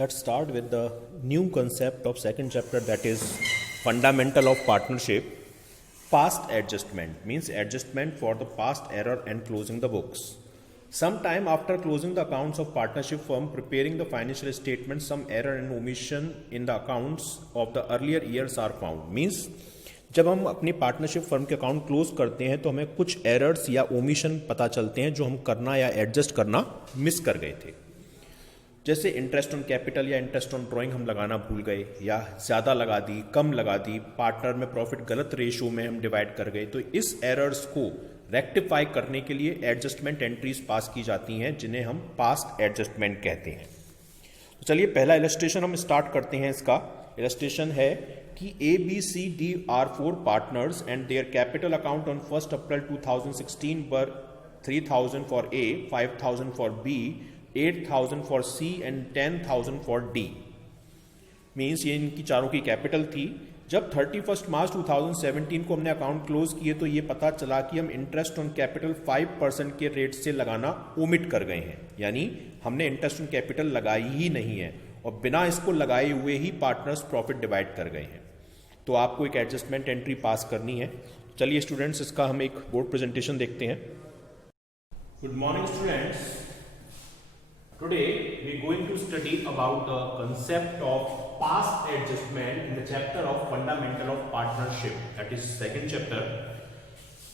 Let's start with the new concept of second chapter, that is fundamental of partnership. Past adjustment means adjustment for the past error and closing the books. Sometime after closing the accounts of partnership firm, preparing the financial statements, some error and omission in the accounts of the earlier years are found. Means जब हम अपनी partnership firm के account close करते हैं तो हमें कुछ errors या ओमिशन पता चलते हैं जो हम करना या एडजस्ट करना मिस कर गए थे. जैसे इंटरेस्ट ऑन कैपिटल या इंटरेस्ट ऑन ड्राइंग हम लगाना भूल गए, या ज़्यादा लगा दी, कम लगा दी, पार्टनर में प्रॉफिट गलत रेशियो में हम डिवाइड कर गए. तो इस एरर्स को रेक्टिफाई करने के लिए एडजस्टमेंट एंट्रीज पास की जाती हैं जिन्हें हम पास्ट एडजस्टमेंट कहते हैं. तो चलिए पहला इलस्ट्रेशन हम स्टार्ट करते हैं. इसका इलस्ट्रेशन है कि ABCD are 4 partners and their capital account on 1 April 2016 were 3000 for A, 5000 for B, 8,000 for C and 10,000 for D. Means ये इनकी चारों की कैपिटल थी. जब 31 मार्च 2017 को हमने अकाउंट क्लोज किए तो ये पता चला कि हम इंटरेस्ट ऑन कैपिटल 5% के रेट से लगाना ओमिट कर गए हैं, यानी हमने इंटरेस्ट ऑन कैपिटल लगाई ही नहीं है और बिना इसको लगाए हुए ही पार्टनर्स प्रॉफिट डिवाइड कर गए हैं. तो आपको एक एडजस्टमेंट एंट्री पास करनी है. चलिए स्टूडेंट्स, इसका हम एक बोर्ड प्रेजेंटेशन देखते हैं. Good morning students. Today we are going to study about the concept of past adjustment in the chapter of fundamental of partnership, that is second chapter.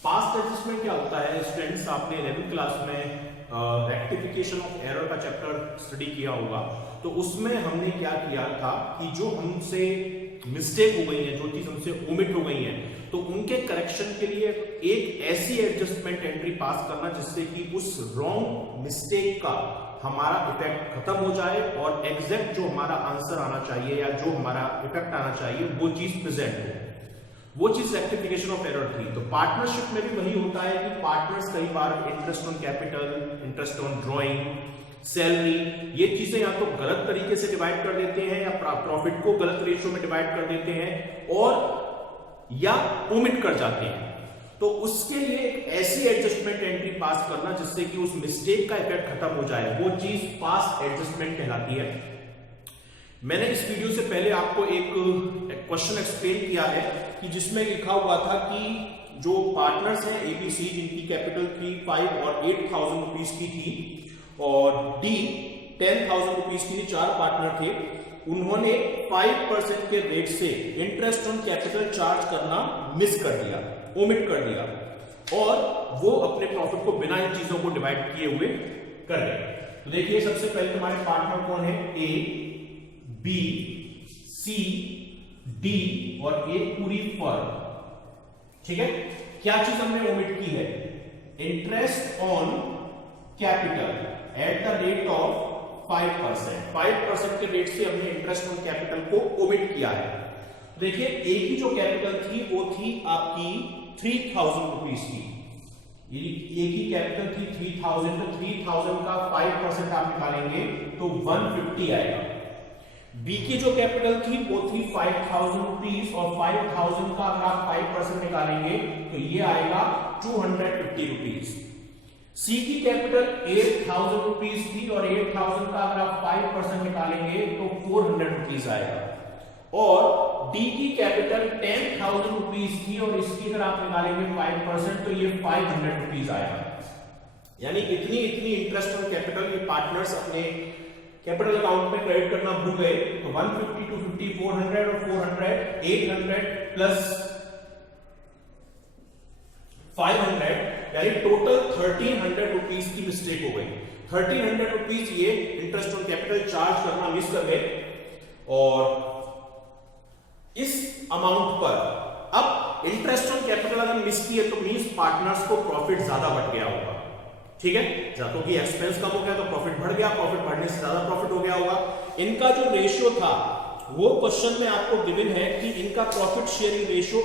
Past adjustment क्या होता है students? आपने 11th class में rectification of error का chapter study किया होगा. तो उसमें हमने क्या किया था कि जो हमसे मिस्टेक हो गई है, जो चीज हमसे ओमिट हो गई है, तो उनके करेक्शन के लिए एक ऐसी एडजस्टमेंट एंट्री पास करना जिससे कि उस रॉन्ग मिस्टेक का हमारा इफेक्ट खत्म हो जाए और एग्जैक्ट जो हमारा आंसर आना चाहिए या जो हमारा इफेक्ट आना चाहिए वो चीज प्रेजेंट हो. वो चीज रेक्टिफिकेशन ऑफ एरर थी. तो पार्टनरशिप में भी वही होता है कि पार्टनर्स कई बार interest on capital, interest on drawing, salary, ये चीजें या तो गलत तरीके से डिवाइड कर देते हैं या प्रॉफिट को गलत रेशियो में डिवाइड कर देते हैं और या ओमिट कर जाते हैं. तो उसके लिए एक ऐसी एडजस्टमेंट एंट्री पास करना जिससे कि उस मिस्टेक का इफेक्ट खत्म हो जाए, वो चीज पास्ट एडजस्टमेंट कहलाती है. मैंने इस वीडियो से पहले आपको एक क्वेश्चन एक्सप्लेन किया है कि जिसमें लिखा हुआ था कि जो पार्टनर्स हैं ABC, जिनकी कैपिटल 3, 5 और 8,000 रुपीज की थी और D 10,000 रुपीज की थी, 4 पार्टनर थे, उन्होंने 5% के रेट से इंटरेस्ट ऑन कैपिटल चार्ज करना मिस कर दिया, ओमिट कर दिया और वो अपने प्रॉफिट को बिना इन चीजों को डिवाइड किए हुए कर रहे. तो देखिए सबसे पहले तुम्हारे पार्टनर कौन है? A, B, C, D और एक पूरी फर्म. ठीक है, क्या चीज हमने ओमिट की है? Interest on capital at the rate of 5% के रेट से हमने इंटरेस्ट ऑन कैपिटल को ओमिट किया है. देखिए ए की जो कैपिटल थी वो थी आपकी 3,000 रुपीज की. ए की कैपिटल थी 3,000, तो 3,000 का 5% आप निकालेंगे तो 150 आएगा. बी की जो कैपिटल थी वो थी 5,000 रुपीज और 5,000 का अगर आप 5% निकालेंगे तो ये आएगा 250 रुपीज. सी की कैपिटल 8,000 रुपीज थी और 8,000 का अगर आप 5% निकालेंगे तो 400 रुपीज आएगा. और डी की कैपिटल 10,000 रुपीज थी और इसकी अगर आप निकालेंगे 5% तो ये 500 रुपीज आएगा. यानी इतनी इंटरेस्ट ऑन कैपिटल ये पार्टनर्स अपने कैपिटल अकाउंट में क्रेडिट करना भूल गए. तो 150, 250, 400 और 400, 800 प्लस 500, यानी टोटल 1,300 रुपीज की मिस्टेक हो गई. 1,300 रुपीज ये इंटरेस्ट ऑन कैपिटल चार्ज करना मिस कर गए और इस अमाउंट पर अब इंटरेस्ट ऑन कैपिटल अगर मिस किए तो मींस पार्टनर्स को प्रॉफिट ज्यादा बढ़ गया होगा. ठीक है, जातो कि एक्सपेंस कम हो गया तो प्रॉफिट बढ़ गया, प्रॉफिट बढ़ने से ज्यादा प्रॉफिट हो गया होगा. इनका जो रेशियो था वो क्वेश्चन में आपको गिवन है कि इनका प्रॉफिट शेयरिंग रेशियो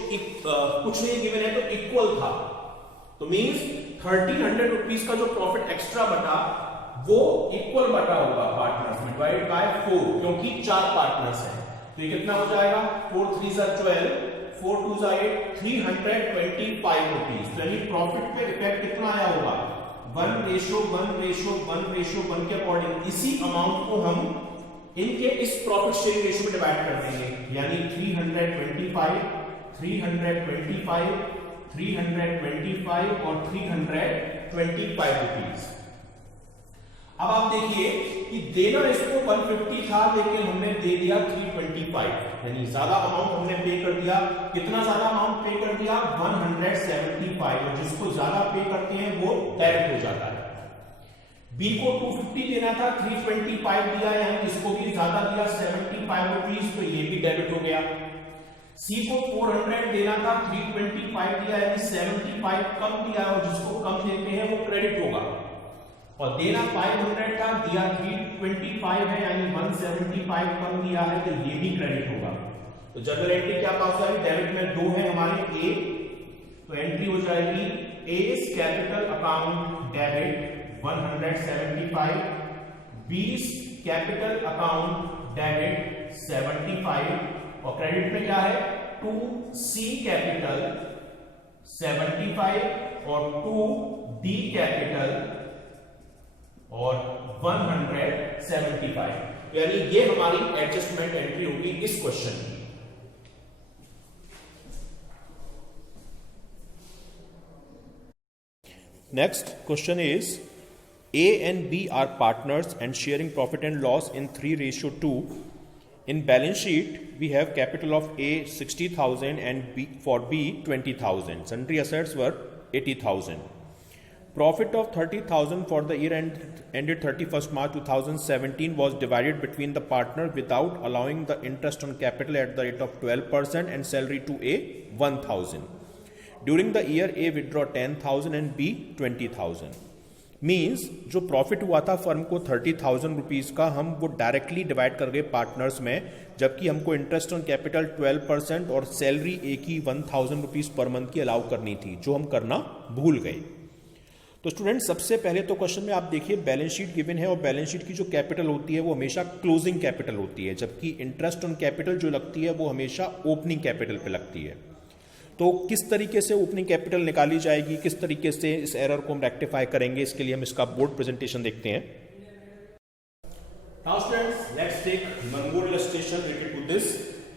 कुछ नहीं गिवन है तो इक्वल था. तो मींस 1,300 रुपीज का जो प्रॉफिट एक्स्ट्रा बटा वो इक्वल बटा होगा पार्टनर्स में, डिवाइड बाय 4, क्योंकि 4 पार्टनर्स हैं. तो ये कितना हो जाएगा? 4 3 12, 4 2 8, 325 रुपीज. तो यानी प्रॉफिट पे इफेक्ट कितना आया होगा? 1:1:1:1 के अकॉर्डिंग इसी अमाउंट को हम इनके इस प्रॉफिट शेयरिंग रेशियो में डिवाइड कर देंगे, यानी 325, 325, 325 और 325 रुपीज। अब आप देखिए कि देना इसको 150 था, लेकिन हमने दे दिया 325, यानी ज्यादा अमाउंट हमने पे कर दिया। कितना ज्यादा अमाउंट पे कर दिया? 175, और जिसको ज्यादा पे करते हैं वो डेबिट हो जाता है। बी को 250 देना था, 325 दिया, यानी इसको भी ज्यादा दिया 75 रुपीज, तो ये भी डेबिट हो गया। सी को 400 देना था, 325 दिया, यानी 75 कम दिया, और जिसको कम देते हैं वो क्रेडिट होगा। और देना 500 था, दिया 325 है, यानी 175 कम दिया है, तो ये भी क्रेडिट होगा। तो जर्नल एंट्री क्या पास हुआ? डेबिट में 2 है हमारे ए, तो एंट्री हो जाएगी एज कैपिटल अकाउंट डेबिट 175, बीस कैपिटल अकाउंट डेबिट 75, और क्रेडिट में क्या है? 2C कैपिटल 75 और 2D कैपिटल और 175, यानी ये हमारी एडजस्टमेंट एंट्री होगी इस क्वेश्चन की। Next question is A and B are partners and sharing profit and loss in 3:2. In balance sheet, we have capital of A 60,000 and for B 20,000. Sundry assets were 80,000. Profit of 30,000 for the year ended 31st March 2017 was divided between the partner without allowing the interest on capital at the rate of 12% and salary to A 1,000. During the year, A withdraw 10,000 and B 20,000. Means जो profit हुआ था firm को 30,000 rupees का, हम वो directly divide कर गए partners में, जबकि हमको इंटरेस्ट ऑन कैपिटल 12% और सैलरी ए की 1,000 रुपीज पर मंथ की अलाउ करनी थी, जो हम करना भूल गए। तो स्टूडेंट सबसे पहले तो क्वेश्चन में आप देखिए बैलेंस शीट गिवन है, और बैलेंस शीट की जो कैपिटल होती है वो हमेशा क्लोजिंग कैपिटल होती है, जबकि इंटरेस्ट ऑन कैपिटल जो लगती है वो हमेशा ओपनिंग कैपिटल पे लगती है। तो किस तरीके से ओपनिंग कैपिटल निकाली जाएगी, किस तरीके से इस एरर को हम रेक्टिफाई करेंगे, इसके लिए हम इसका बोर्ड प्रेजेंटेशन देखते हैं। Now students, let's take one more illustration related to this,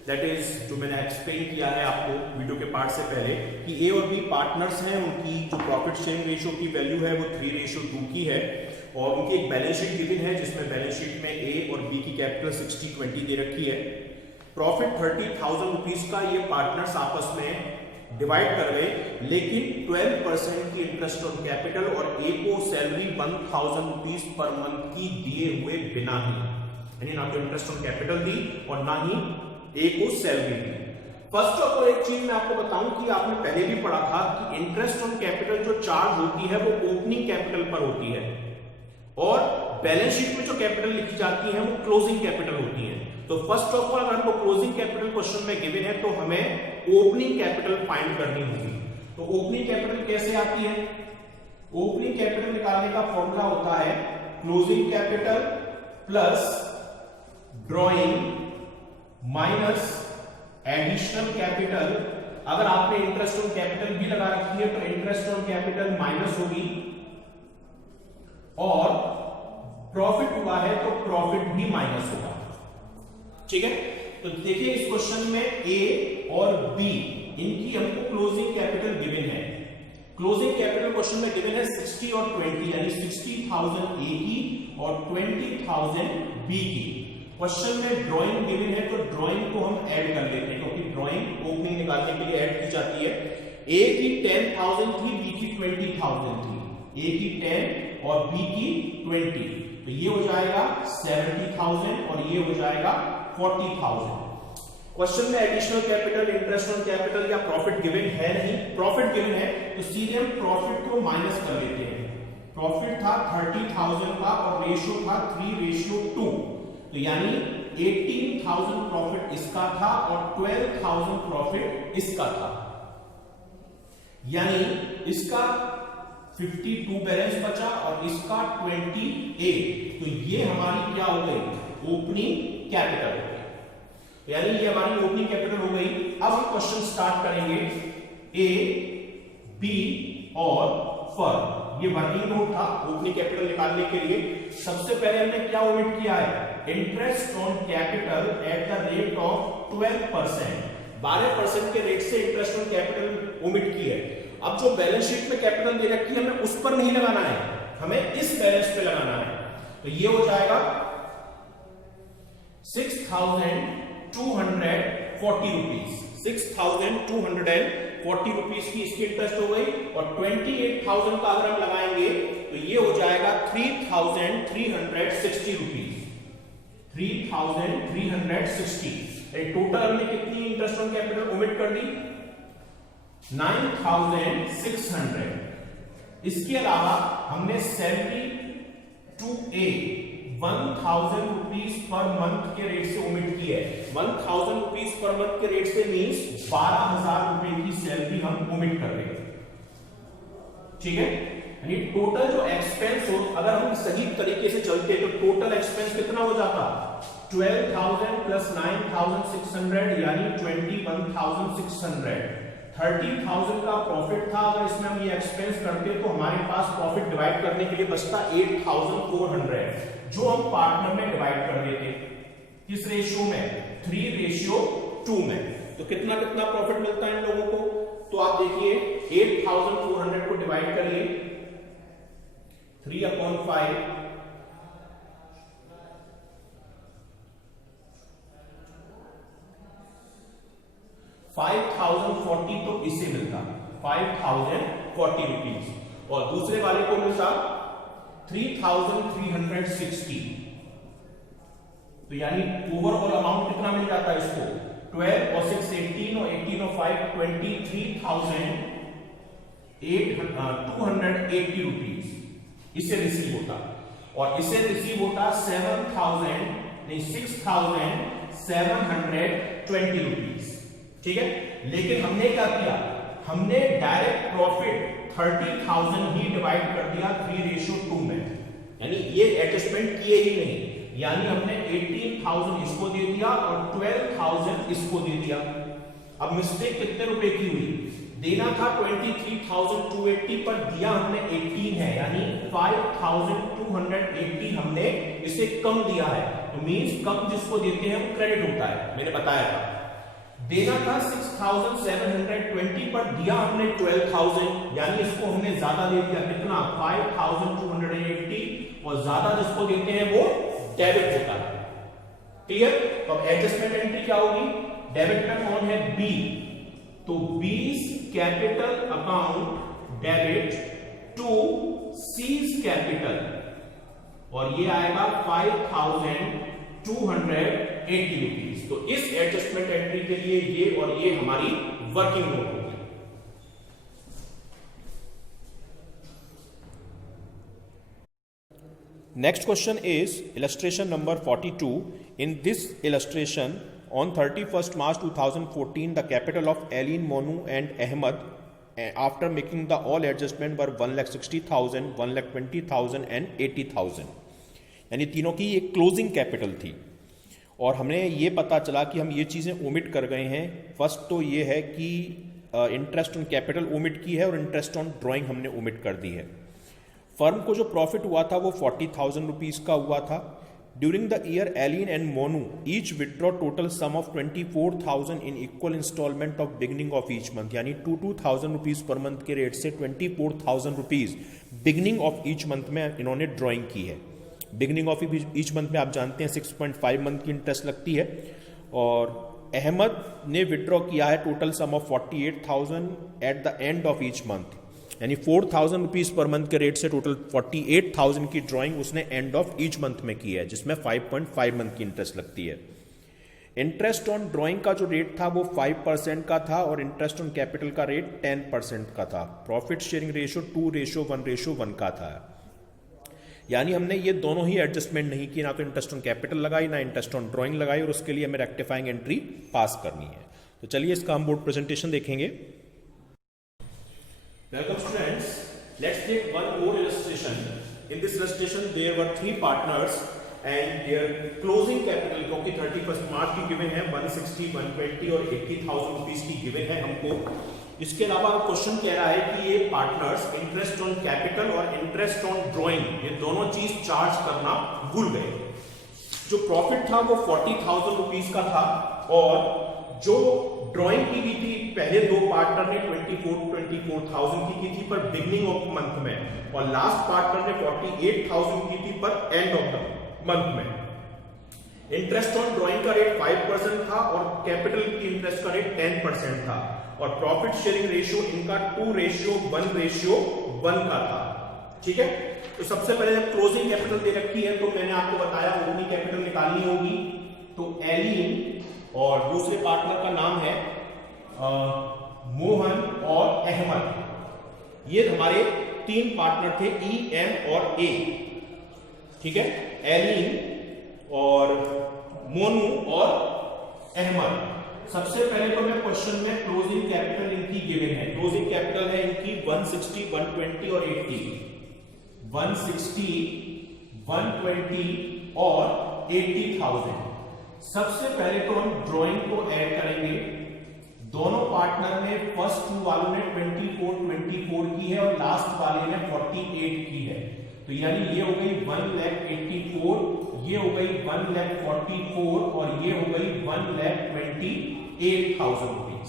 that is जो मैंने एक्सप्लेन किया है आपको वीडियो के पार्ट से पहले कि ए और बी पार्टनर्स हैं, उनकी जो प्रॉफिट शेयरिंग रेशियो की वैल्यू है वो 3:2 की है, और उनकी एक बैलेंस शीट गिवन है जिसमें बैलेंस शीट में ए और बी की कैपिटल 60-20 दे रखी है। प्रॉफिट 30,000 रुपीज का ये पार्टनर्स आपस में डिवाइड कर गए, लेकिन 12% की इंटरेस्ट ऑन कैपिटल और ए को सैलरी 1,000 रुपीज पर मंथ की दिए हुए बिना ही, यानी ना तो इंटरेस्ट ऑन कैपिटल दी और ना ही ए को salary the. First of all एक चीज मैं आपको बताऊं कि आपने पहले भी पढ़ा था कि इंटरेस्ट ऑन कैपिटल जो चार्ज होती है वो ओपनिंग कैपिटल पर होती है, और बैलेंस शीट में जो कैपिटल लिखी जाती है वो क्लोजिंग कैपिटल होती है। तो फर्स्ट ऑफ ऑल अगर हमको क्लोजिंग कैपिटल क्वेश्चन में गिवन है तो हमें ओपनिंग कैपिटल फाइंड करनी होगी। तो ओपनिंग कैपिटल कैसे आती है? ओपनिंग कैपिटल निकालने का फॉर्मूला होता है closing capital plus drawing minus additional capital. अगर आपने इंटरेस्ट ऑन कैपिटल भी लगा रखी है तो इंटरेस्ट ऑन कैपिटल माइनस होगी, और प्रॉफिट हुआ है तो प्रॉफिट भी माइनस होगा। ठीक है, तो देखिए इस क्वेश्चन में ए और बी इनकी हमको क्लोजिंग कैपिटल गिवन है। क्लोजिंग कैपिटल क्वेश्चन में गिवन है 60 और 20, यानी 60,000 ए की और 20,000 बी की। क्वेश्चन में ड्राइंग गिवन है तो ड्राइंग को हम ऐड कर लेते हैं, क्योंकि ड्राइंग ओपनिंग निकालने के लिए ऐड की जाती है। ए की 10,000 थी, बी की 20,000 थी, ए की 10 और बी की 20, तो ये हो जाएगा 70,000 और ये हो जाएगा 40,000। क्वेश्चन में additional capital, interest on capital या प्रॉफिट गिवन है नहीं, प्रॉफिट गिवन है तो सीधे हम प्रॉफिट को माइनस कर लेते हैं। प्रॉफिट था 30,000 का और रेशियो था 3:2, तो यानी 18,000 प्रॉफिट इसका था और 12,000 प्रॉफिट इसका था, यानी इसका 52 बैलेंस बचा और इसका 28, तो ये हमारी क्या हो गई? ओपनिंग कैपिटल हो गई, यानी ये हमारी ओपनिंग कैपिटल हो गई। अब हम क्वेश्चन स्टार्ट करेंगे। ए, बी और फर्म ये वर्किंग नोट था ओपनिंग कैपिटल निकालने के लिए। सबसे पहले हमने क्या ओमिट किया है, interest on capital at the rate of 12%, 12% के रेट से इंटरेस्ट ऑन कैपिटल ओमिट की है। अब जो बैलेंस शीट में कैपिटल दे रखी है हमें उस पर नहीं लगाना है, हमें इस बैलेंस पे लगाना है। तो ये हो जाएगा 6,240 रुपीज, 6,240 रुपीज की इसकी इंटरेस्ट हो गई। और 28,000 का अगर हम लगाएंगे तो ये हो जाएगा 3,360 रुपीज, 3,360। टोटल हमने कितनी इंटरेस्ट ऑन कैपिटल ओमिट कर दी, 9,600। इसके अलावा हमने salary to A 1,000 rupees per month के रेट से ओमिट की है। 1,000 रुपीज पर मंथ के रेट से मींस 12,000 रुपए की सैलरी हम ओमिट कर रहे हैं, ठीक है। यानी टोटल जो एक्सपेंस हो, अगर हम सही तरीके से चलते तो टोटल एक्सपेंस कितना हो जाता, 12,000 प्लस 9,600 यानी 21,600। 30,000 का प्रॉफिट था, अगर इसमें हम ये एक्सपेंस करते तो हमारे पास प्रॉफिट डिवाइड करने के लिए बचता 8,400, जो हम पार्टनर में डिवाइड कर देते। किस रेशियो में, 3:2 में। तो कितना कितना प्रॉफिट मिलता है इन लोगों को, तो आप देखिए 8,400 को डिवाइड करिए 3/5, 5,040 तो इसे मिलता 5,040 रुपीज, और दूसरे वाले को मिलता 3,360। तो यानी ओवरऑल अमाउंट कितना मिल जाता है इसको, 12 और 6 18 और 18 और 5 23,280 रुपीज इसे रिसीव होता। और इसे रिसीव होता 6,720 रुपीज, ठीक है। लेकिन हमने क्या किया, हमने डायरेक्ट प्रॉफिट 30,000 ही डिवाइड कर दिया 3:2 में, यानी ये एडजस्टमेंट किए ही नहीं। यानी हमने 18,000 इसको दे दिया और 12,000 इसको दे दिया। अब मिस्टेक कितने रुपए की हुई, देना था 23,280 पर दिया हमने 18 है, यानी 5,280 हमने इसे कम दिया है। तो मींस कम जिसको देते हैं वो क्रेडिट होता है, मैंने बताया था। देना था 6,720 पर दिया हमने 12,000, यानी इसको हमने ज्यादा दे दिया, कितना 5,280, और ज्यादा जिसको देते हैं वो डेबिट होता है, क्लियर। तो अब एडजस्टमेंट एंट्री क्या होगी, डेबिट में कौन है, बी, तो B's capital account debit to C's capital, और ये आएगा 5,280 रुपीज। तो इस एडजस्टमेंट एंट्री के लिए ये और ये हमारी वर्किंग नोट होगी। Next question is illustration number 42. In this illustration, on 31st March 2014, the capital of Aline, Monu and Ahmed after making the all adjustment were 1,60,000, 1,20,000 and 80,000। यानी तीनों की एक क्लोजिंग कैपिटल थी, और हमने ये पता चला कि हम ये चीज़ें ओमिट कर गए हैं। फर्स्ट तो ये है कि इंटरेस्ट ऑन कैपिटल ओमिट की है और इंटरेस्ट ऑन ड्राइंग हमने ओमिट कर दी है। फर्म को जो प्रॉफिट हुआ था वो 40,000 रुपीज़ का हुआ था। During the year Ellen and Monu each withdraw total sum of 24,000 in equal instalment of beginning of each month, यानी 2,000 रुपीज़ पर मंथ के रेट से 24,000 rupees beginning of each month में इन्होंने ड्राइंग की है। बिगनिंग ऑफ ईच मंथ में आप जानते हैं 6.5 मंथ की इंटरेस्ट लगती है। और अहमद ने विड्रॉ किया है total sum of 48,000 at the end of each month, यानी 4,000 रुपीज़ पर मंथ के रेट से टोटल 48,000 की ड्राइंग उसने एंड ऑफ ईच मंथ में की है, जिसमें 5.5 मंथ की इंटरेस्ट लगती है। इंटरेस्ट ऑन ड्राइंग का जो रेट था वो 5% का था और इंटरेस्ट ऑन कैपिटल का रेट 10% का था। प्रॉफिट शेयरिंग रेशियो 2:1:1 का था। यानी हमने ये दोनों ही एडजस्टमेंट नहीं की, ना तो इंटरेस्ट ऑन कैपिटल लगाई ना इंटरेस्ट ऑन ड्राइंग लगाई, और उसके लिए हमें रेक्टिफाइंग एंट्री पास करनी है। तो चलिए इसका हम बोर्ड प्रेजेंटेशन देखेंगे। Welcome students, let's take one more illustration. In this illustration there were three partners and their closing capital, क्योंकि 31 मार्च की गिवन है 160, 120 और 80,000 रुपीज की गिवन है हमको। इसके अलावा क्वेश्चन कह रहा है कि ये पार्टनर्स इंटरेस्ट ऑन कैपिटल और इंटरेस्ट ऑन ड्राइंग, ये दोनों चीज चार्ज करना भूल गए। जो प्रॉफिट था वो 40,000 रुपीज का था, और जो ड्राइंग की भी थी पहले दो पार्टनर ने 24,000 की थी पर बिगनिंग ऑफ मंथ में, और लास्ट पार्टनर ने 48,000 की थी पर एंड ऑफ द मंथ में। इंटरेस्ट ऑन ड्राइंग का रेट 5% था और कैपिटल की इंटरेस्ट का रेट 10% था, और प्रॉफिट शेयरिंग रेशियो इनका 2:1:1 का था। ठीक है, तो सबसे पहले जब क्लोजिंग कैपिटल दे रखी है तो मैंने आपको बताया ओपनिंग कैपिटल निकालनी होगी। तो एलिन और दूसरे पार्टनर का नाम है मोहन और अहमद, ये हमारे तीन पार्टनर थे ई, एम और ए। ठीक है, एलिन और मोनू और अहमद। सबसे पहले तो मैं क्वेश्चन में क्लोजिंग कैपिटल इनकी गिवन है, क्लोजिंग कैपिटल है इनकी 160, 120 और 80, 160, 120 और 80,000। सबसे पहले तो हम ड्राइंग को ऐड करेंगे। दोनों पार्टनर में फर्स्ट टू वालों ने 24 की है और लास्ट वाले ने 48 की है, तो यानी ये हो गई 1,84,000, ये हो गई 1,44,000 और ये हो गई 1,28,000 रुपीज।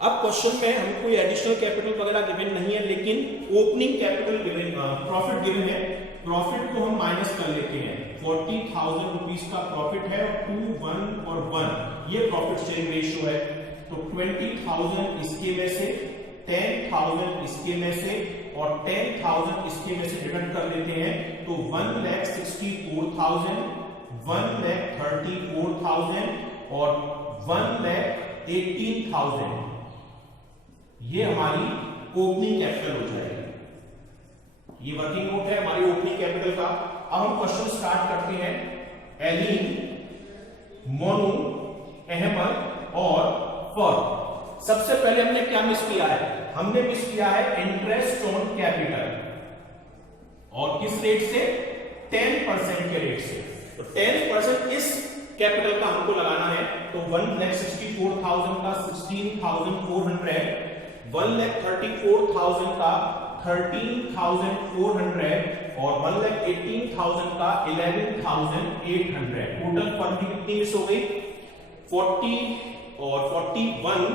अब क्वेश्चन में हमको कोई एडिशनल कैपिटल वगैरह गिवन नहीं है, लेकिन opening capital given, profit given है। प्रॉफिट को हम माइनस कर लेते हैं, 40,000 रुपीज का प्रॉफिट है, 2, 1 और 1 ये प्रॉफिट शेयरिंग रेशियो है। तो 20,000 इसके में से, 10,000 इसके में से और 10,000 इसके में से डिवाइड कर देते हैं, तो 1,64,000, 1,34,000 और 1,18,000 ये हमारी ओपनिंग कैपिटल हो जाएगी। ये वर्किंग नोट है हमारी ओपनिंग कैपिटल का। अब हम क्वेश्चन स्टार्ट करते हैं। एलिन, मोनू, अहमद और फर्म। सबसे पहले हमने क्या मिस किया है? हमने मिस किया है इंटरेस्ट ऑन कैपिटल, और किस रेट से? 10% के रेट से। तो 10% इस कैपिटल का हमको लगाना है, तो 1,64,000 का 16,400, 1,34,000 का 13,400 और 1,18,000 का 11,800। टोटल फर्म की कितनी मिस हो गई? 41,600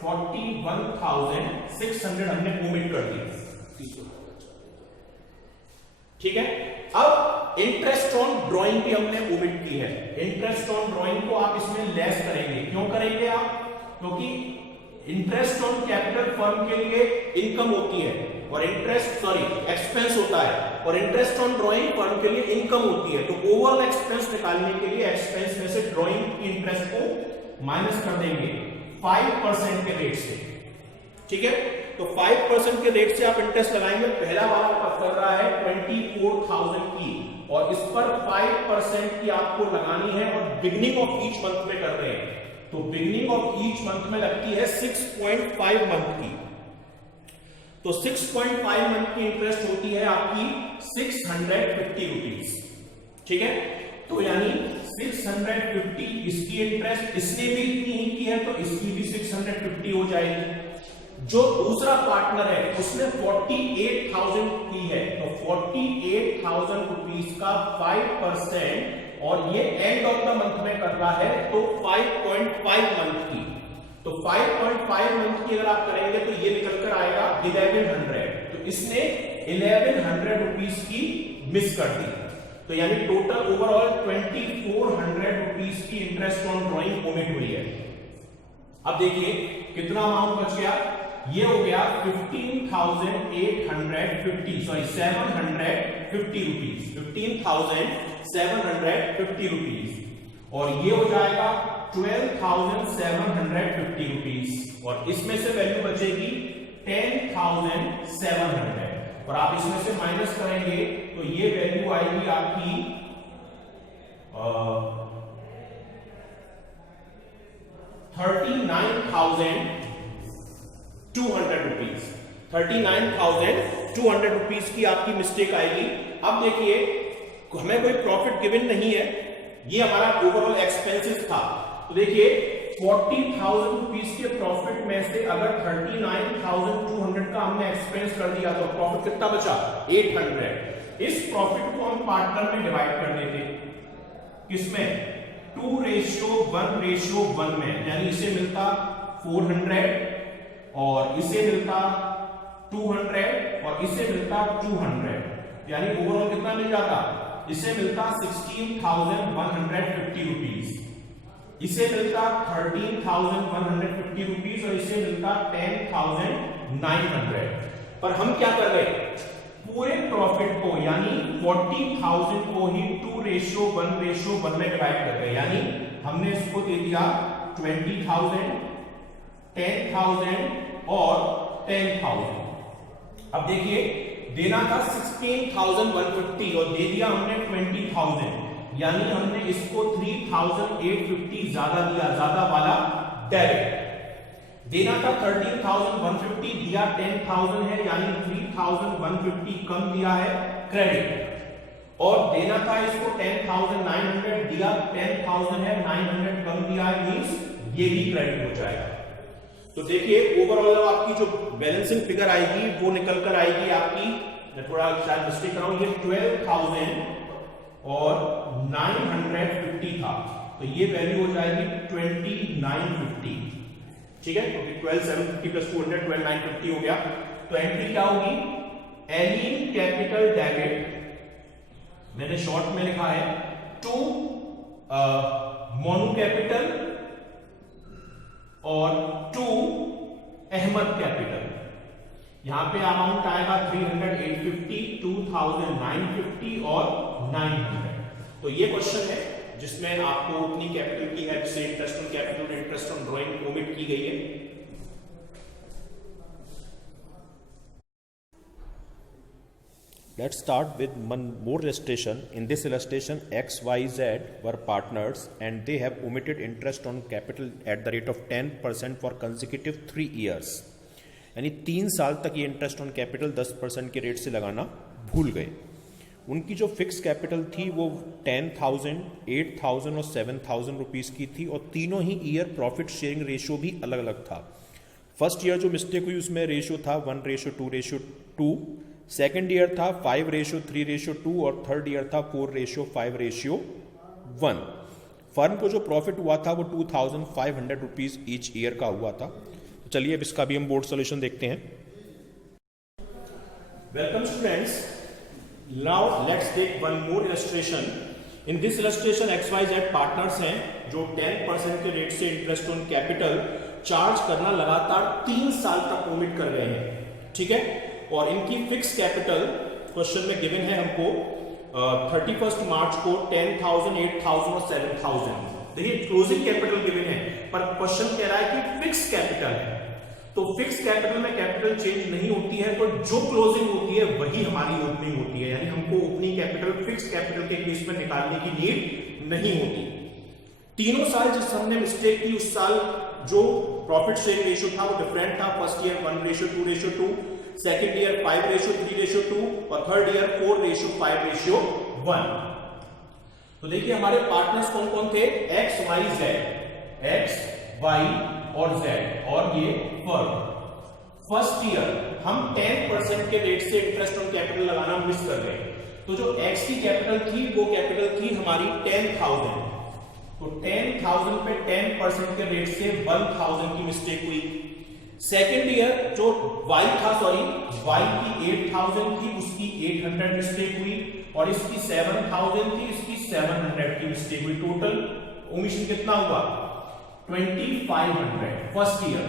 41,600 हमने ओमिट कर दिया। ठीक है, अब इंटरेस्ट ऑन ड्राइंग भी हमने ओमिट की है। इंटरेस्ट ऑन ड्राइंग को आप इसमें लेस करेंगे। क्यों करेंगे आप? क्योंकि इंटरेस्ट ऑन कैपिटल फर्म के लिए इनकम होती है और एक्सपेंस होता है, और इंटरेस्ट ऑन ड्राइंग फर्म के लिए इनकम होती है। तो ओवरऑल एक्सपेंस निकालने के लिए एक्सपेंस में से ड्राइंग की इंटरेस्ट को माइनस कर देंगे 5% के रेट से। ठीक है, तो 5% के रेट से आप इंटरेस्ट लगाएंगे। पहला वाला आपका कर रहा है 24,000 की, और इस पर 5% की आपको लगानी है, और बिगनिंग ऑफ ईच मंथ में कर रहे हैं। तो बिगनिंग ऑफ ईच मंथ में लगती है 6.5 मंथ की। तो 6.5 मंथ की इंटरेस्ट होती है आपकी 650 रुपीज। ठीक है, तो यानी 650 इसकी इंटरेस्ट, इसने भी इतनी ही की है तो इसकी भी 650 हो जाएगी। जो दूसरा पार्टनर है उसने 48,000 की है, तो 48,000 रुपीज का 5%, और ये एंड ऑफ द मंथ में कर रहा है, तो 5.5 मंथ की। तो 5.5 मंथ की अगर आप करेंगे तो ये निकल कर आएगा 1,100। तो इसने 1,100 रुपीज की मिस कर दी। तो यानी टोटल ओवरऑल 2,400 रुपीज की इंटरेस्ट ऑन ड्राइंग ओमिट हुई है। अब देखिए कितना अमाउंट बच गया। ये हो गया 750 रुपीज, 15,750 रुपीज, और ये हो जाएगा 12,750 रुपीज, और इसमें से वैल्यू बचेगी 10,700, और आप इसमें से माइनस करेंगे तो ये वैल्यू आएगी आपकी 39,200 रुपीज। 39,200 रुपीज की आपकी मिस्टेक आएगी। अब देखिए हमें कोई प्रॉफिट गिवन नहीं है, ये हमारा ओवरऑल एक्सपेंसेस था। तो देखिए 40,000 रुपीज के प्रॉफिट में से अगर 39,200 का हमने एक्सपेंस कर दिया तो प्रॉफिट कितना बचा? 800। इस प्रॉफिट को हम पार्टनर में डिवाइड कर देते, किसमें? 2:1:1 में, यानी इसे मिलता 400 और इसे मिलता 200 और इसे मिलता 200, यानी ओवरऑल कितना मिल जाता? इसे मिलता 16,150 रुपीज, इसे मिलता 13,150 रुपीज और इसे मिलता 10,900। पर हम क्या कर रहे? पूरे प्रॉफिट को यानी 40,000 को ही 2:1:1 में डिवाइड कर रहे हैं, यानी हमने इसको दे दिया 20,000, 10,000 और 10,000। अब देखिए देना था 16,150 और दे दिया हमने 20,000, यानी हमने इसको 3,850 ज्यादा दिया, ज्यादा वाला डेबिट। देना था 13,150, दिया 10,000 है, यानी 3,150 कम दिया है क्रेडिट। और देना था इसको 10,900, दिया 10,000 है, 900 कम दिया है, मींस ये भी क्रेडिट हो जाएगा। तो देखिए ओवरऑल आपकी जो बैलेंसिंग फिगर आएगी वो निकल कर आएगी आपकी, मैं थोड़ा शायद मिस्टेक कर रहा हूं, ये 12,000 और 950 था, तो ये वैल्यू हो जाएगी 2950। ठीक है, क्योंकि 12,750 प्लस 200 12,950 हो गया। तो एंट्री क्या होगी? एलियन कैपिटल डेबिट, मैंने शॉर्ट में लिखा है, टू मोनू कैपिटल और टू अहमद कैपिटल। यहां पे अमाउंट आएगा 300, 850, 2,000, 950 और 900। तो ये क्वेश्चन है जिसमें आपको अपनी कैपिटल की हेल्प से interest on capital, interest on drawing omit की गई है। Let's start with one more illustration. In this illustration, X, Y, Z were partners and they have omitted interest on capital at the rate of 10% for consecutive 3 years. यानी 3 साल तक ये interest on capital 10% के rate से लगाना भूल गए। उनकी जो फिक्स कैपिटल थी वो 10,000, 8,000 और 7,000 रुपीज़ की थी और तीनों ही ईयर प्रॉफिट शेयरिंग रेशियो भी अलग अलग था। फर्स्ट ईयर जो मिस्टेक हुई उसमें रेशियो था 1:2:2, सेकेंड ईयर था 5:3:2 और थर्ड ईयर था 4:5:1। फर्म को जो प्रॉफिट हुआ था वो 2,500 रुपीज़ ईच ईयर का हुआ था। तो चलिए अब इसका भी हम बोर्ड सोल्यूशन देखते हैं। Welcome students, now let's take one more illustration. In this illustration XYZ partners हैं जो 10% के रेट से इंटरेस्ट ऑन कैपिटल चार्ज करना लगातार 3 साल तक ओमिट कर रहे हैं। ठीक है, और इनकी फिक्स कैपिटल क्वेश्चन में गिवन है हमको 31 मार्च को 10,000, 8,000 और 7,000। देखिए क्लोजिंग कैपिटल गिवन है पर क्वेश्चन कह रहा है कि फिक्स कैपिटल है, तो फिक्स कैपिटल में कैपिटल चेंज नहीं होती है, तो जो क्लोजिंग होती है वही हमारी ओपनिंग होती है, यानी हमको ओपनिंग कैपिटल फिक्स कैपिटल के केस में निकालने की नीड नहीं होती। तीनों साल जिस हमने मिस्टेक की उस साल जो प्रॉफिट शेयरिंग रेशियो था वो डिफरेंट था। फर्स्ट ईयर 1:2:2, सेकेंड ईयर 5:3:2 और थर्ड ईयर 4:5:1। तो देखिए हमारे पार्टनर्स कौन कौन थे? X, Y, Z, X, Y और Z और ये फर्म। फर्स्ट ईयर हम 10% के रेट से इंटरेस्ट ऑन कैपिटल लगाना मिस कर गए, तो जो X की कैपिटल थी वो कैपिटल थी हमारी 10,000, तो 10,000 पे 10% के रेट से 1,000 की मिस्टेक हुई। सेकेंड ईयर जो Y था, Y की 8,000 थी, उसकी 800 मिस्टेक हुई और इसकी 7,000 थी, इसकी 700 की मिस्टेक हुई। टोटल ओमिशन कितना हुआ? 2,500 फर्स्ट ईयर।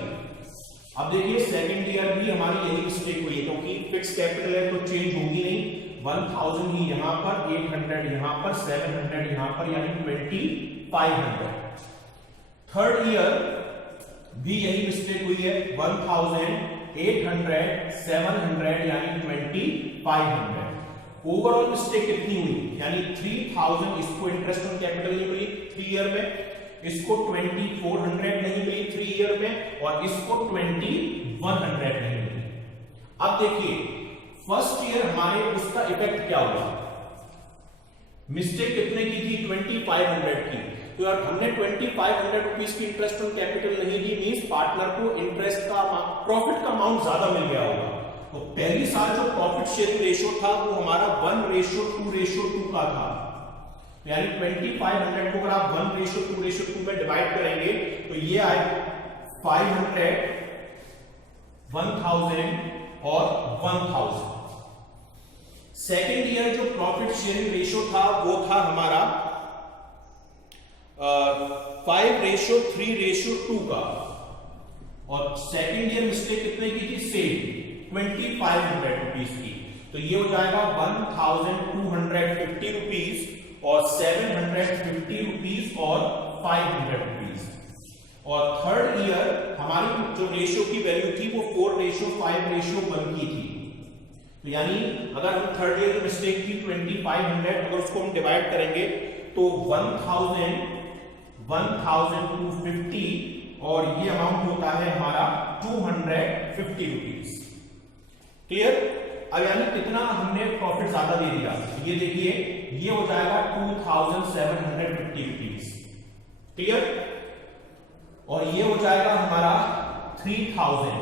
अब देखिए सेकेंड ईयर भी हमारी यही मिस्टेक हुई है, क्योंकि फिक्स कैपिटल है तो चेंज होगी नहीं, 1,000 ही यहां पर, 800 यहां पर, 700 यहां पर, यानी 2,500। थर्ड ईयर भी यही मिस्टेक हुई है, 1,000, 800, 700 यानी 2,500। ओवरऑल मिस्टेक कितनी हुई? यानी 3,000 इसको इंटरेस्ट ऑन कैपिटल नहीं मिली 3 ईयर में, इसको 2,400 नहीं मिली 3 ईयर में और इसको 2,100 नहीं मिली। अब देखिए फर्स्ट ईयर हमारे उसका इफेक्ट क्या हुआ, मिस्टेक कितने की थी 2500 की, तो यार हमने 2500 रुपीज की इंटरेस्ट ऑन कैपिटल नहीं दी, मींस पार्टनर को इंटरेस्ट का प्रॉफिट का अमाउंट ज्यादा मिल गया होगा। तो पहली साल जो प्रॉफिट शेयरिंग रेशियो था वो हमारा 1:2 का था, यानी 2500 को अगर आप 1:2 में डिवाइड करेंगे तो ये आए 500, 1000 और 1000। सेकेंड ईयर जो प्रॉफिट शेयरिंग रेशियो था वो था हमारा 5:3:2 का, और सेकेंड ईयर मिस्टेक कितने की थी, सेम 2500 रुपीज की, तो ये हो जाएगा 1250 रुपीज और 750 रुपीज और 500 रुपीज। और थर्ड ईयर हमारी जो रेशियो की वैल्यू थी वो 4:5:1 की थी, तो यानी अगर हम थर्ड ईयर की मिस्टेक थी 2500, अगर उसको हम डिवाइड करेंगे तो 1000, 1250 और ये अमाउंट होता है हमारा 250 रुपीज। क्लियर? अब यानी कितना हमने प्रॉफिट ज्यादा दे दिया, ये देखिए ये हो जाएगा 2750 रुपीज। क्लियर? और ये हो जाएगा हमारा 3000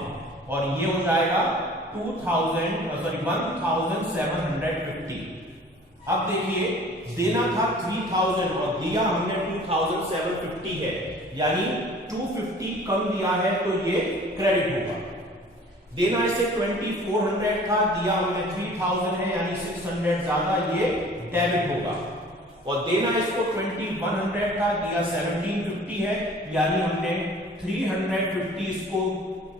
और ये हो जाएगा 1750। अब देखिए देना था 3000 और दिया हमने 2750 है, यानी 250 कम दिया है तो ये क्रेडिट होगा। देना इसे 2400 था, दिया हमने 3000 है, यानी 600 ज्यादा, ये डेबिट होगा। और देना इसको 2100 था, दिया 1750 है, यानी हमने 350 इसको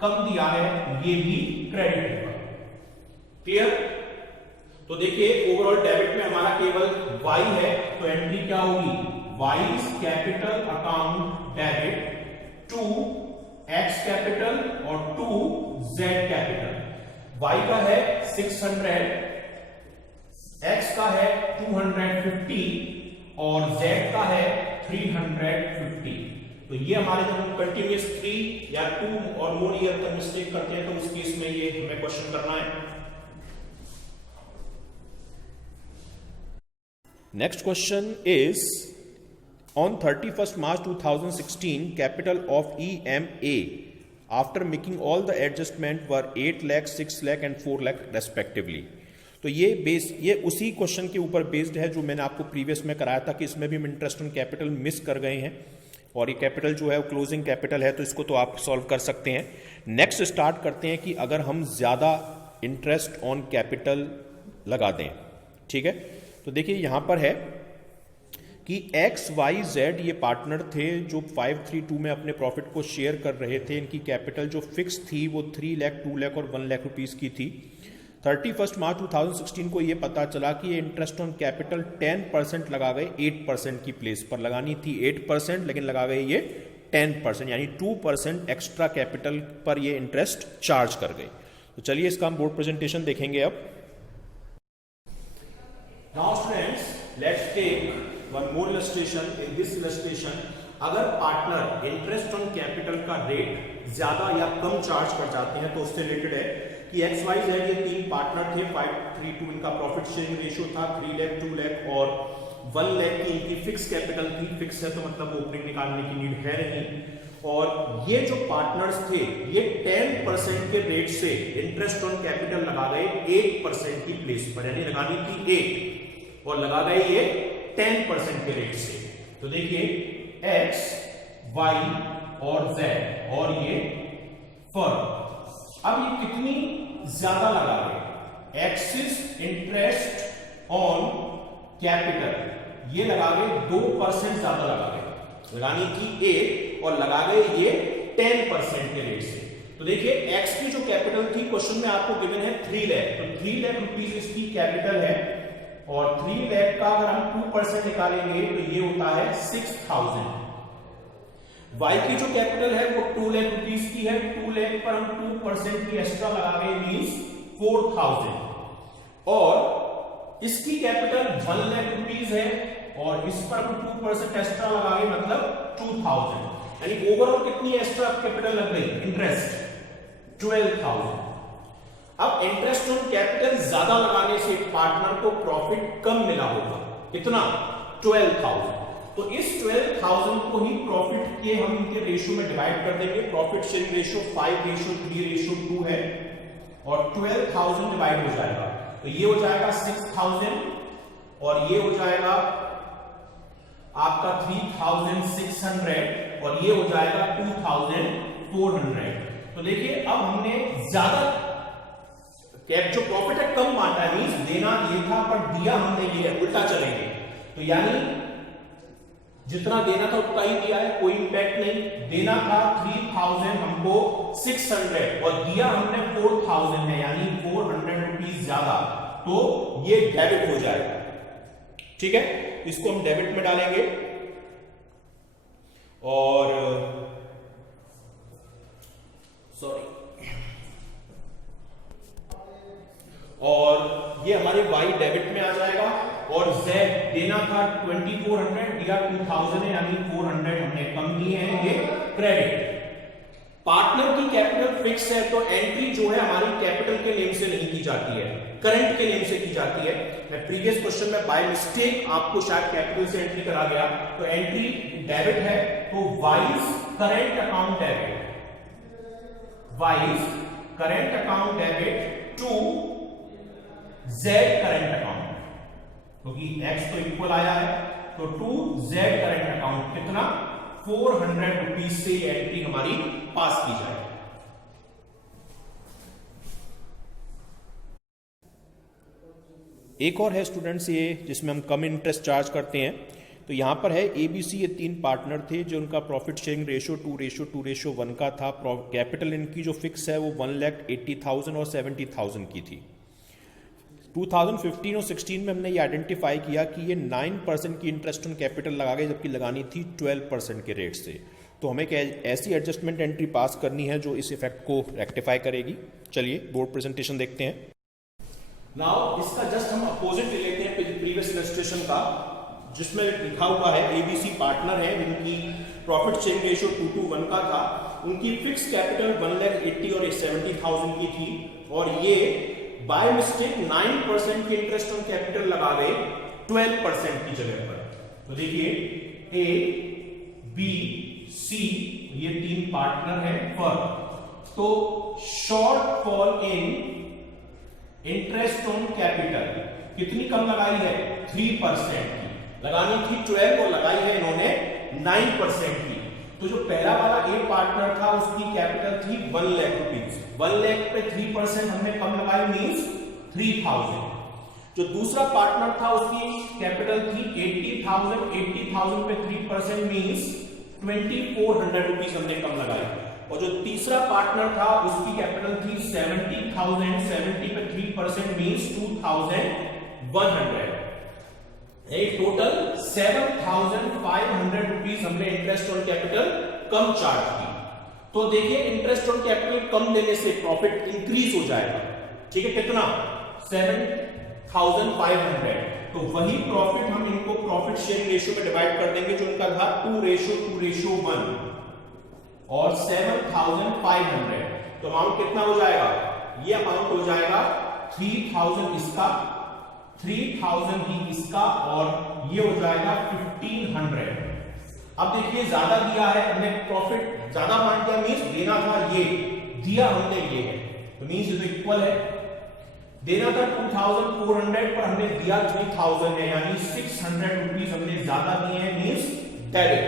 कम दिया है, ये भी क्रेडिट होगा। क्लियर? तो देखिए ओवरऑल डेबिट में हमारा केवल y है, तो एंट्री क्या होगी, Y's capital account debit to X capital और टू जेड कैपिटल। y का है 600, x का है 250 और z का है 350। तो ये हमारे जब हम कंटिन्यूअस 3 या 2 और मोर ईयर तक मिस्टेक करते हैं तो उस केस में ये हमें क्वेश्चन करना है। Next question is, on 31st March 2016, capital of EMA after making all the adjustment were 8 lakh, 6 lakh and 4 lakh respectively. तो ये उसी क्वेश्चन के ऊपर बेस्ड है जो मैंने आपको प्रीवियस में कराया था कि इसमें भी हम इंटरेस्ट ऑन कैपिटल मिस कर गए हैं, और ये कैपिटल जो है वो क्लोजिंग कैपिटल है, तो इसको तो आप सॉल्व कर सकते हैं। नेक्स्ट स्टार्ट करते हैं कि अगर हम ज़्यादा इंटरेस्ट ऑन कैपिटल लगा दें, ठीक है। तो देखिए यहाँ पर है कि एक्स वाई जेड ये पार्टनर थे जो 532 में अपने प्रॉफिट को शेयर कर रहे थे। इनकी कैपिटल जो फिक्स थी वो 3 लाख, 2 लाख और 1 लाख रुपीस की थी। 31 मार्च 2016 को ये पता चला कि ये इंटरेस्ट ऑन कैपिटल 10% लगा गए, 8% की प्लेस पर लगानी थी 8%, लेकिन लगा गए ये 10%, यानी 2% एक्स्ट्रा कैपिटल पर ये इंटरेस्ट चार्ज कर गए। तो चलिए इसका हम बोर्ड प्रेजेंटेशन देखेंगे अब। Now students, let's take one more illustration. In this illustration, अगर पार्टनर इंटरेस्ट ऑन कैपिटल का रेट ज्यादा या कम चार्ज कर जाते हैं तो उससे रिलेटेड है कि एक्स वाई जेड ये तीन पार्टनर थे, 532 इनका प्रॉफिट शेयरिंग रेशियो था, 3 लाख, 2 लाख और 1 लाख की इनकी फिक्स कैपिटल थी। फिक्स है तो मतलब ओपनिंग निकालने की नीड है नहीं। और ये जो पार्टनर्स थे ये 10% के रेट से इंटरेस्ट ऑन कैपिटल लगा गए 8% की प्लेस पर, यानी लगानी थी 8 और लगा गए ये 10% के रेट से। तो देखिए x, y और z और ये फर्म, अब ये कितनी ज्यादा लगा गए, एक्सिस इंटरेस्ट ऑन कैपिटल ये लगा गए 2% ज्यादा लगा गए, लगानी थी 8 और लगा गए ये 10% के रेट से। तो देखिए x की जो कैपिटल थी क्वेश्चन में आपको गिवन है 3 लाख, तो 3 लाख रुपीस इसकी कैपिटल है और 3 लाख का अगर हम 2% निकालेंगे तो ये होता है 6000। y की जो कैपिटल है वो 2 लाख रुपीस की है, 2 लाख पर हम 2% की एक्स्ट्रा लगा गए मींस 4000 और इसकी कैपिटल 1 लाख रुपीस है और इस पर हम 2% एक्स्ट्रा लगा गए मतलब 2000, यानी ओवरऑल कितनी एक्स्ट्रा कैपिटल लग गई इंटरेस्ट 12000। अब इंटरेस्ट ऑन कैपिटल ज्यादा लगाने से पार्टनर को प्रॉफिट कम मिला होगा, कितना 12,000। तो इस 12,000 को ही प्रॉफिट के हम इनके रेशियो में डिवाइड कर देंगे। प्रॉफिट शेयरिंग रेशियो 5:3:2 है और 12,000 डिवाइड हो जाएगा तो ये हो जाएगा 6,000 और ये हो जाएगा आपका 3,600 और ये हो जाएगा 2,400। तो देखिए अब हमने ज्यादा कैप जो प्रॉफिट है कम बांटा है, मींस देना ये था पर दिया हमने ये है, उल्टा चलेंगे। तो यानी जितना देना था उतना ही दिया है, कोई इंपैक्ट नहीं। देना था 3,000 हमको 600 और दिया हमने 4,000 है, यानी 400 रुपीज ज्यादा, तो ये डेबिट हो जाएगा। ठीक है, इसको हम डेबिट में डालेंगे और और ये हमारे y डेबिट में आ जाएगा और z देना था 2400 दिया 2000 है, यानी 400 हमने कम दिए हैं, ये क्रेडिट। पार्टनर की कैपिटल फिक्स है तो एंट्री जो है हमारी कैपिटल के नेम से नहीं की जाती है, करंट के नेम से की जाती है। मैं प्रीवियस क्वेश्चन में बाय मिस्टेक आपको शायद कैपिटल से एंट्री करा गया, तो एंट्री डेबिट है तो Y's current account debit, Y's current account debit to z current account, क्योंकि x तो इक्वल आया है तो टू z करंट अकाउंट कितना 400 रुपीज से एंट्री हमारी पास की जाए। एक और है स्टूडेंट्स ये जिसमें हम कम इंटरेस्ट चार्ज करते हैं। तो यहाँ पर है ABC, ये 3 पार्टनर थे जो उनका प्रॉफिट शेयरिंग रेशियो 2:1 का था। कैपिटल इनकी जो फिक्स है वो 1,80,000 और 70,000 की थी। 2015 और 16 में हमने ये आइडेंटिफाई किया कि ये 9% की इंटरेस्ट ऑन कैपिटल लगा गए, जबकि लगानी थी 12% के रेट से। तो हमें एक ऐसी एडजस्टमेंट एंट्री पास करनी है जो इस इफेक्ट को रेक्टिफाई करेगी। चलिए बोर्ड प्रेजेंटेशन देखते हैं। नाउ इसका जस्ट हम अपोजिट ले लेते हैं प्रीवियस इलस्ट्रेशन का, जिसमें लिखा हुआ है ABC पार्टनर है जिनकी प्रॉफिट शेयरिंग रेशियो 2:1 का था। उनकी फिक्स कैपिटल 1,80,000 और 70,000 की थी और ये बाय मिस्टेक 9% की इंटरेस्ट ऑन कैपिटल लगा गए 12% की जगह पर। तो देखिए A, B, C ये 3 पार्टनर है फर्म। तो short fall in interest on capital कितनी कम लगाई है 3% की, लगानी थी 12 और लगाई है इन्होंने 9% की। तो जो पहला वाला ए पार्टनर था उसकी कैपिटल थी 1 लाख रुपीज, 1 लाख पे 3% हमने कम लगाई मींस 3,000। जो दूसरा पार्टनर था उसकी कैपिटल थी 80,000, 80,000 पे 3% मींस 2,400 रुपीज हमने कम लगाई। और जो तीसरा पार्टनर था उसकी कैपिटल थी 70,000, 70 पे 3% मींस 2,100। टोटल 7,500 रुपीज हमने interest on capital come charge की। तो देखिए इंटरेस्ट ऑन कैपिटल कम देने से प्रॉफिट इंक्रीज हो जाएगा। ठीक है, कितना 7,500। तो वही प्रॉफिट हम इनको प्रॉफिट शेयरिंग रेशियो में डिवाइड कर देंगे जो इनका था 2:1 और 7,500। तो अमाउंट कितना हो जाएगा, ये अमाउंट हो जाएगा 3,000 इसका, 3,000 ही इसका और ये हो जाएगा 1,500। अब देखिए ज्यादा दिया है हमने, प्रॉफिट ज्यादा मान दिया मींस देना था ये, दिया हमने ये है तो मींस ये तो इक्वल है। देना था 2,400 पर हमने दिया 3,000 है, यानी 600 रुपीज हमने ज्यादा दिए हैं मींस डेबिट।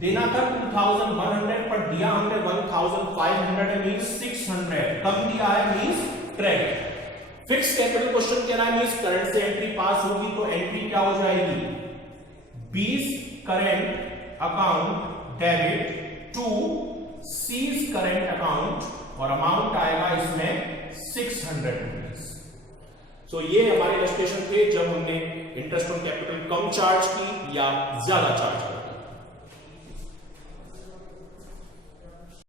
देना था 2,100 पर दिया हमने 1,500 है मींस 600 कम दिया है means credit. Fixed capital question कह रहा है मींस करंट से एंट्री पास होगी तो एंट्री क्या हो जाएगी 20 current account debit to C's current account और अमाउंट आएगा इसमें 600 रुपीज। सो ये हमारे इलस्ट्रेशन थे जब हमने interest on capital come charge की या ज्यादा चार्ज की।